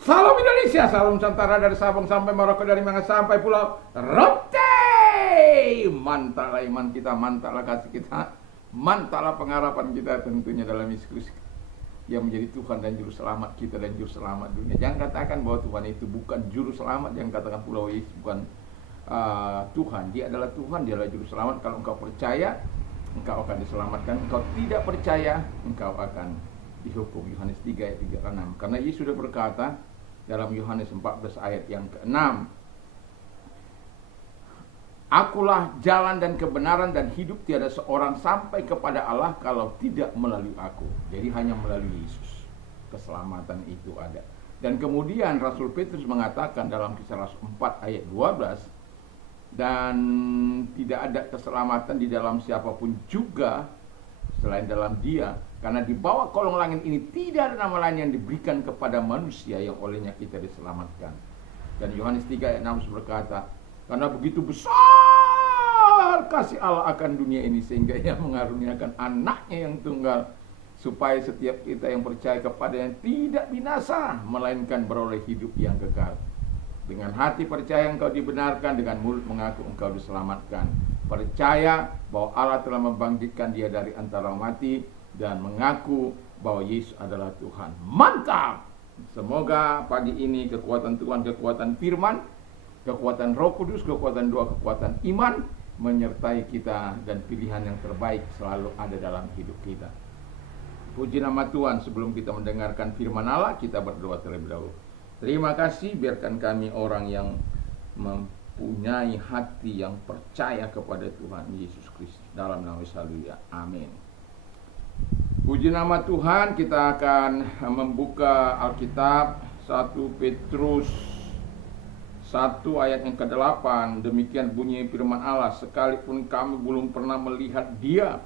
Salam Indonesia, salam Nusantara dari Sabang sampai Maroko, dari Manga sampai Pulau Rote. Mantaplah iman kita, mantaplah kasih kita, mantaplah pengharapan kita tentunya dalam Yesus Kristus yang menjadi Tuhan dan Juru Selamat kita dan Juru Selamat dunia. Jangan katakan bahwa Tuhan itu bukan Juru Selamat, jangan katakan Pulau Yesus bukan Tuhan. Dia adalah Tuhan, dia adalah Juru Selamat. Kalau engkau percaya, engkau akan diselamatkan. Engkau tidak percaya, engkau akan dihukum. Yohanes 3 ayat 3 ke 6. Karena Yesus sudah berkata dalam Yohanes 14 ayat yang ke-6, Akulah jalan dan kebenaran dan hidup, tiada seorang sampai kepada Allah kalau tidak melalui aku. Jadi hanya melalui Yesus keselamatan itu ada. Dan kemudian Rasul Petrus mengatakan dalam Kisah Rasul 4 ayat 12, dan tidak ada keselamatan di dalam siapapun juga selain dalam Dia, karena di bawah kolong langit ini tidak ada nama lain yang diberikan kepada manusia yang olehnya kita diselamatkan. Dan Yohanes 3 ayat 6 berkata, karena begitu besar kasih Allah akan dunia ini, sehingga Ia mengaruniakan anaknya yang tunggal, supaya setiap kita yang percaya kepadanya tidak binasa, melainkan beroleh hidup yang kekal. Dengan hati percaya engkau dibenarkan, dengan mulut mengaku engkau diselamatkan. Percaya bahwa Allah telah membangkitkan Dia dari antara mati, dan mengaku bahwa Yesus adalah Tuhan. Mantap! Semoga pagi ini kekuatan Tuhan, kekuatan firman, kekuatan Roh Kudus, kekuatan doa, kekuatan iman menyertai kita, dan pilihan yang terbaik selalu ada dalam hidup kita. Puji nama Tuhan. Sebelum kita mendengarkan firman Allah, kita berdoa terlebih dahulu. Terima kasih, biarkan kami orang yang mempunyai hati yang percaya kepada Tuhan Yesus Kristus. Dalam nama Yesus, haleluya, amin. Puji nama Tuhan. Kita akan membuka Alkitab 1 Petrus 1 ayat yang ke-8. Demikian bunyi firman Allah, sekalipun kamu belum pernah melihat Dia,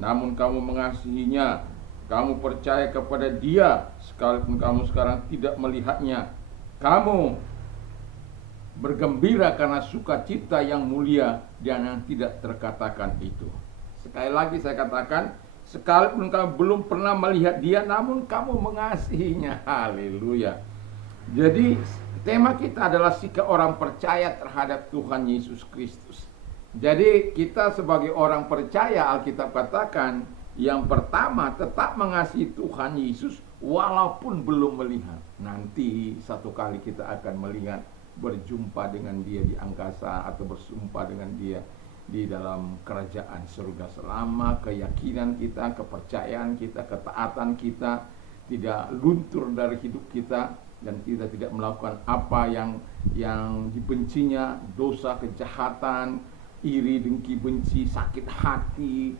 namun kamu mengasihinya. Kamu percaya kepada Dia, sekalipun kamu sekarang tidak melihatnya. Kamu bergembira karena sukacita yang mulia dan yang tidak terkatakan itu. Sekali lagi saya katakan, sekalipun kamu belum pernah melihat Dia, namun kamu mengasihinya. Haleluya. Jadi tema kita adalah sikap orang percaya terhadap Tuhan Yesus Kristus. Jadi kita sebagai orang percaya, Alkitab katakan, yang pertama tetap mengasihi Tuhan Yesus walaupun belum melihat. Nanti satu kali kita akan melihat, berjumpa dengan Dia di angkasa, atau bersumpah dengan Dia di dalam kerajaan surga. Selama keyakinan kita, kepercayaan kita, ketaatan kita tidak luntur dari hidup kita, dan kita tidak melakukan apa yang dibencinya, dosa, kejahatan, iri, dengki, benci, sakit hati,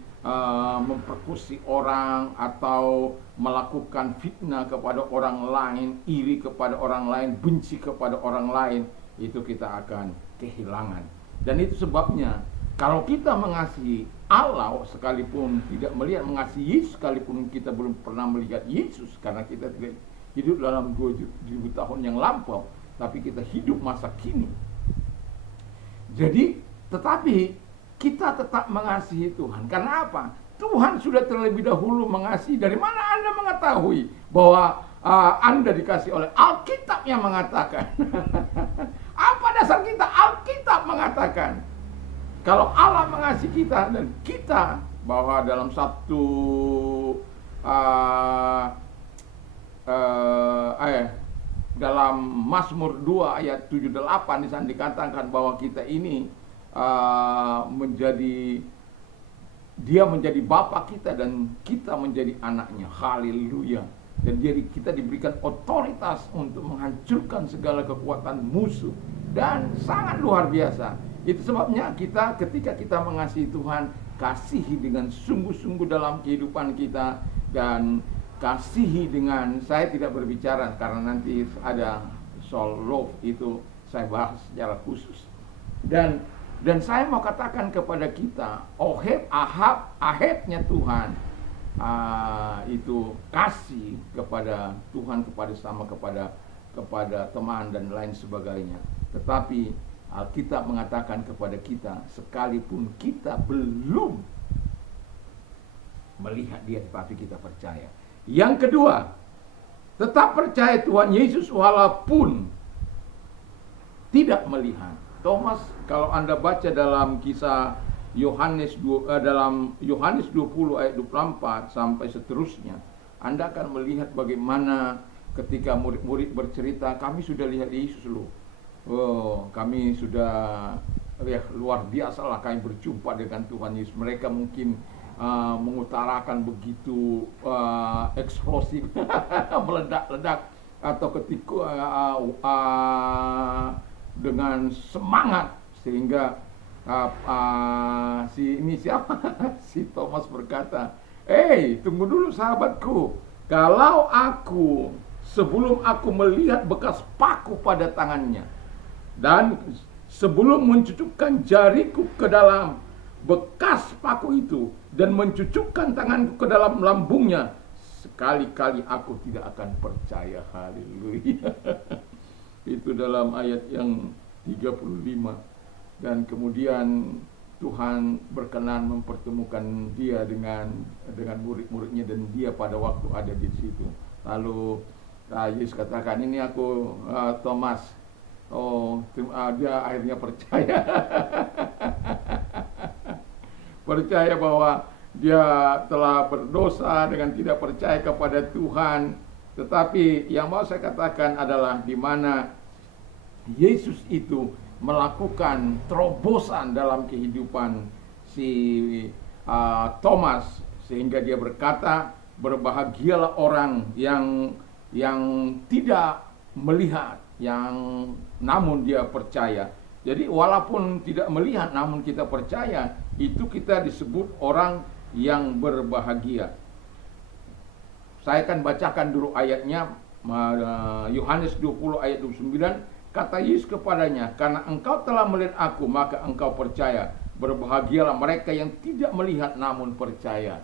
memperkusi orang, atau melakukan fitnah kepada orang lain, iri kepada orang lain, benci kepada orang lain, itu kita akan kehilangan. Dan itu sebabnya kalau kita mengasihi Allah sekalipun tidak melihat, mengasihi Yesus sekalipun kita belum pernah melihat Yesus, karena kita tidak hidup dalam 2000 tahun yang lampau, tapi kita hidup masa kini. Jadi, tetapi kita tetap mengasihi Tuhan. Karena apa? Tuhan sudah terlebih dahulu mengasihi. Dari mana Anda mengetahui bahwa Anda dikasih oleh Alkitab yang mengatakan? Apa dasar kita? Alkitab mengatakan kalau Allah mengasihi kita, dan kita, bahwa dalam satu dalam Mazmur 2 ayat 7-8 di sana dikatakan bahwa kita ini Dia menjadi Bapa kita dan kita menjadi anaknya. Haleluya. Dan jadi kita diberikan otoritas untuk menghancurkan segala kekuatan musuh, dan sangat luar biasa. Itu sebabnya kita, ketika kita mengasihi Tuhan, kasihi dengan sungguh-sungguh dalam kehidupan kita, dan kasihi dengan, saya tidak berbicara karena nanti ada soal love, itu saya bahas secara khusus. Dan saya mau katakan kepada kita, ahebnya Tuhan, itu kasih kepada Tuhan, kepada sama, kepada teman dan lain sebagainya. Tetapi Alkitab mengatakan kepada kita, sekalipun kita belum melihat Dia, tetapi kita percaya. Yang kedua, Tetap percaya Tuhan Yesus walaupun tidak melihat. Thomas, kalau Anda baca dalam kisah dalam Yohanes 20 ayat 24 sampai seterusnya, Anda akan melihat bagaimana ketika murid-murid bercerita, kami sudah lihat Yesus loh. Oh, kami sudah, ya luar biasa lah kami berjumpa dengan Tuhan Yesus. Mereka mungkin mengutarakan begitu eksplosif, meledak-ledak, atau ketika dengan semangat sehingga si Thomas berkata, tunggu dulu sahabatku, kalau sebelum aku melihat bekas paku pada tangannya dan sebelum mencucukkan jariku ke dalam bekas paku itu dan mencucukkan tanganku ke dalam lambungnya, sekali-kali aku tidak akan percaya. Haleluya. Itu dalam ayat yang 35. Dan kemudian Tuhan berkenan mempertemukan dia dengan murid-muridnya, dan dia pada waktu ada di situ. Lalu Yesus katakan, ini aku Thomas. Dia akhirnya percaya. Percaya bahwa dia telah berdosa dengan tidak percaya kepada Tuhan. Tetapi yang mau saya katakan adalah di mana Yesus itu melakukan terobosan dalam kehidupan si Thomas, sehingga dia berkata, berbahagialah orang yang tidak melihat, namun dia percaya. Jadi walaupun tidak melihat namun kita percaya, itu kita disebut orang yang berbahagia. Saya akan bacakan dulu ayatnya, Yohanes 20 ayat 29. Kata Yesus kepadanya, karena engkau telah melihat aku, maka engkau percaya. Berbahagialah mereka yang tidak melihat namun percaya.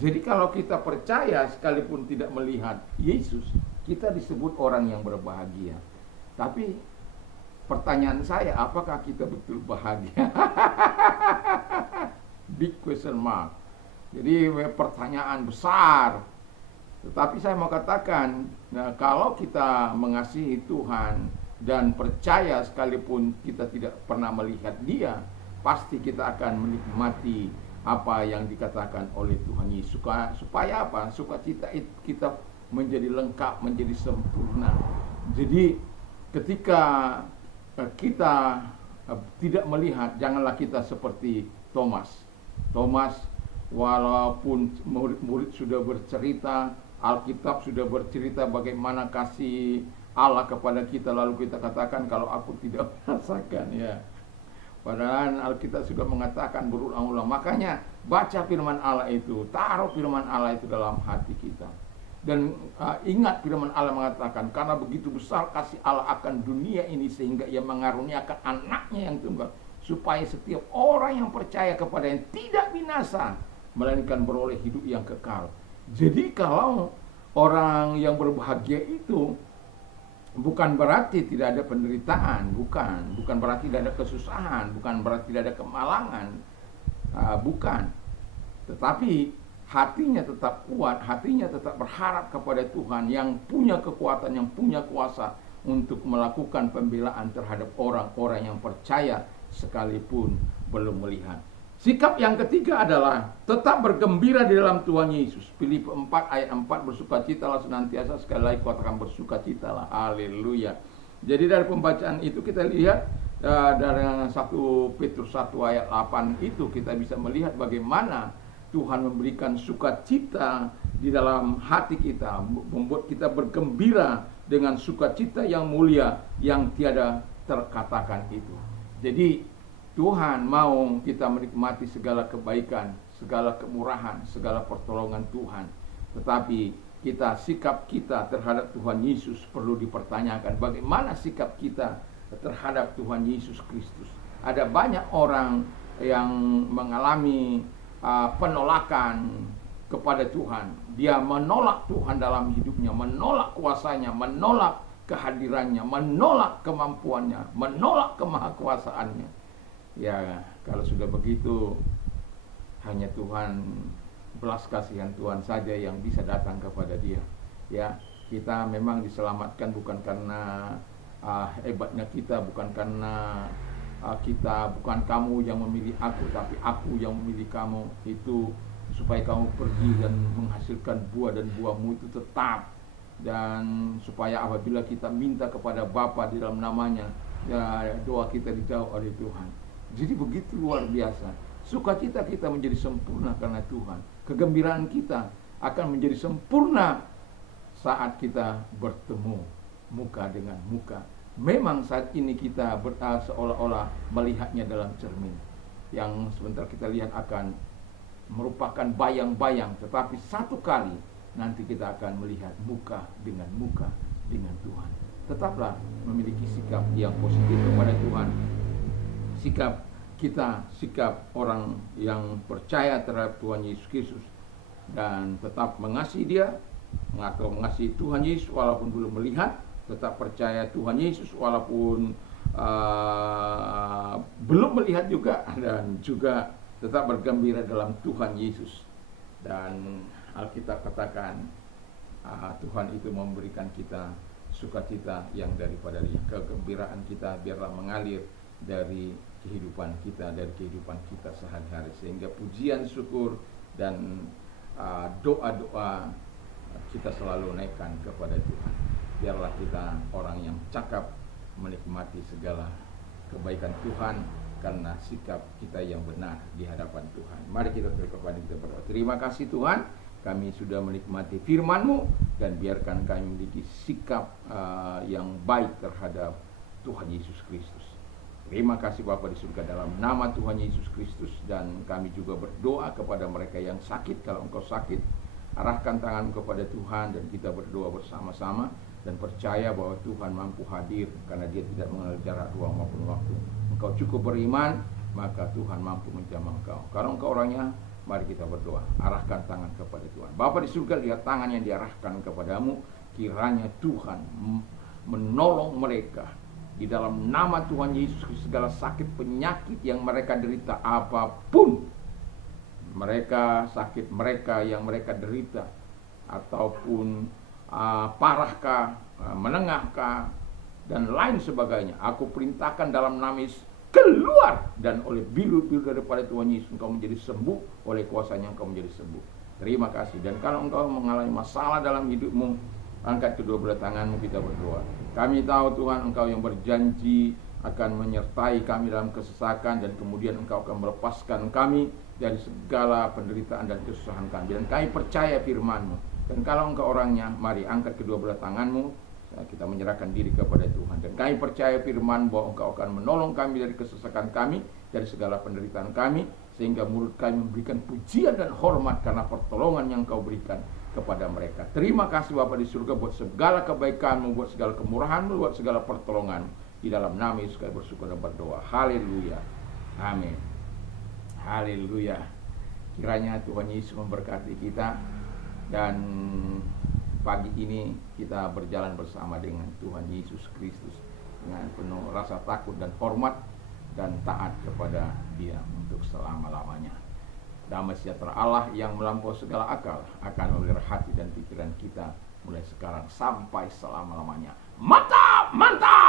Jadi kalau kita percaya sekalipun tidak melihat Yesus, kita disebut orang yang berbahagia. Tapi pertanyaan saya, apakah kita betul bahagia? Big question mark. Jadi pertanyaan besar. Tetapi saya mau katakan, kalau kita mengasihi Tuhan dan percaya sekalipun kita tidak pernah melihat Dia, pasti kita akan menikmati apa yang dikatakan oleh Tuhan Yesus. Supaya apa? Sukacita kita menjadi lengkap, menjadi sempurna. Jadi ketika kita tidak melihat, janganlah kita seperti Thomas. Walaupun murid-murid sudah bercerita, Alkitab sudah bercerita bagaimana kasih Allah kepada kita, lalu kita katakan kalau aku tidak merasakan, ya. Padahal Alkitab sudah mengatakan berulang-ulang. Makanya baca firman Allah itu, taruh firman Allah itu dalam hati kita. Dan ingat firman Allah mengatakan, karena begitu besar kasih Allah akan dunia ini sehingga Ia mengaruniakan anaknya yang tunggal, supaya setiap orang yang percaya kepada yang tidak binasa, melainkan beroleh hidup yang kekal. Jadi kalau orang yang berbahagia itu bukan berarti tidak ada penderitaan, bukan berarti tidak ada kesusahan, bukan berarti tidak ada kemalangan, bukan. Tetapi hatinya tetap kuat, hatinya tetap berharap kepada Tuhan yang punya kekuatan, yang punya kuasa untuk melakukan pembelaan terhadap orang-orang yang percaya sekalipun belum melihat. Sikap yang ketiga adalah tetap bergembira di dalam Tuhan Yesus. Filipi 4 ayat 4, bersukacitalah senantiasa, sekali lagi katakan bersukacitalah. Haleluya. Jadi dari pembacaan itu kita lihat, dari 1 Petrus 1 ayat 8 itu kita bisa melihat bagaimana Tuhan memberikan sukacita di dalam hati kita, membuat kita bergembira dengan sukacita yang mulia yang tiada terkatakan itu. Jadi Tuhan mau kita menikmati segala kebaikan, segala kemurahan, segala pertolongan Tuhan. Tetapi sikap kita terhadap Tuhan Yesus perlu dipertanyakan. Bagaimana sikap kita terhadap Tuhan Yesus Kristus? Ada banyak orang yang mengalami penolakan kepada Tuhan. Dia menolak Tuhan dalam hidupnya, menolak kuasanya, menolak kehadirannya, menolak kemampuannya, menolak kemahakuasaannya. Ya, kalau sudah begitu, hanya Tuhan, belas kasihan Tuhan saja yang bisa datang kepada dia. Ya, Kita memang diselamatkan bukan karena hebatnya kita, bukan karena bukan kamu yang memilih aku, tapi aku yang memilih kamu. Itu supaya kamu pergi dan menghasilkan buah, dan buahmu itu tetap. Dan supaya apabila kita minta kepada Bapa di dalam namanya, ya, doa kita dijawab oleh Tuhan. Jadi begitu luar biasa. Sukacita kita menjadi sempurna karena Tuhan. Kegembiraan kita akan menjadi sempurna saat kita bertemu muka dengan muka. Memang saat ini kita seolah-olah melihatnya dalam cermin. Yang sebentar kita lihat akan merupakan bayang-bayang, tetapi satu kali nanti kita akan melihat muka dengan Tuhan. Tetaplah memiliki sikap yang positif kepada Tuhan. Sikap kita, sikap orang yang percaya terhadap Tuhan Yesus Kristus, dan tetap mengasihi Dia, atau mengasihi Tuhan Yesus walaupun belum melihat, tetap percaya Tuhan Yesus walaupun belum melihat juga, dan juga tetap bergembira dalam Tuhan Yesus. Dan Alkitab katakan Tuhan itu memberikan kita sukacita yang daripada Dia. Kegembiraan kita biarlah mengalir dari kehidupan kita, sehari-hari, sehingga pujian, syukur, dan doa-doa kita selalu naikkan kepada Tuhan. Biarlah kita orang yang cakap menikmati segala kebaikan Tuhan karena sikap kita yang benar di hadapan Tuhan. Mari kita kepada kita berdoa. Terima kasih Tuhan, kami sudah menikmati firman-Mu, dan biarkan kami memiliki sikap yang baik terhadap Tuhan Yesus Kristus. Terima kasih Bapa di surga, dalam nama Tuhan Yesus Kristus. Dan kami juga berdoa kepada mereka yang sakit. Kalau engkau sakit, arahkan tangan kepada Tuhan, dan kita berdoa bersama-sama dan percaya bahwa Tuhan mampu hadir, karena Dia tidak mengenal jarak, ruang maupun waktu. Engkau cukup beriman, maka Tuhan mampu menjamah engkau. Kalau engkau orangnya, mari kita berdoa. Arahkan tangan kepada Tuhan. Bapa di surga, lihat tangan yang diarahkan kepadamu. Kiranya Tuhan menolong mereka di dalam nama Tuhan Yesus. Segala sakit penyakit yang mereka derita, apapun mereka sakit mereka yang mereka derita, ataupun parahkah, menengahkah, dan lain sebagainya, aku perintahkan dalam nama Yesus, keluar, dan oleh bilu-bilu daripada Tuhan Yesus engkau menjadi sembuh, oleh kuasanya engkau menjadi sembuh. Terima kasih. Dan kalau engkau mengalami masalah dalam hidupmu, angkat kedua belah tanganmu, kita berdoa. Kami tahu Tuhan, engkau yang berjanji akan menyertai kami dalam kesesakan, dan kemudian engkau akan melepaskan kami dari segala penderitaan dan kesusahan kami. Dan kami percaya firman-Mu. Dan kalau engkau orangnya, mari angkat kedua belah tanganmu, kita menyerahkan diri kepada Tuhan. Dan kami percaya firman bahwa engkau akan menolong kami dari kesesakan kami, dari segala penderitaan kami, sehingga mulut kami memberikan pujian dan hormat karena pertolongan yang engkau berikan kepada mereka. Terima kasih Bapa di surga buat segala kebaikan-Mu, buat segala kemurahan-Mu, buat segala pertolongan. Di dalam nama Yesus kami bersyukur dan berdoa. Haleluya. Amin. Haleluya. Kiranya Tuhan Yesus memberkati kita, dan pagi ini kita berjalan bersama dengan Tuhan Yesus Kristus dengan penuh rasa takut dan hormat, dan taat kepada Dia untuk selama-lamanya. Damai sejahtera Allah yang melampaui segala akal akan memelihara hati dan pikiran kita mulai sekarang sampai selama-lamanya. Mantap! Mantap!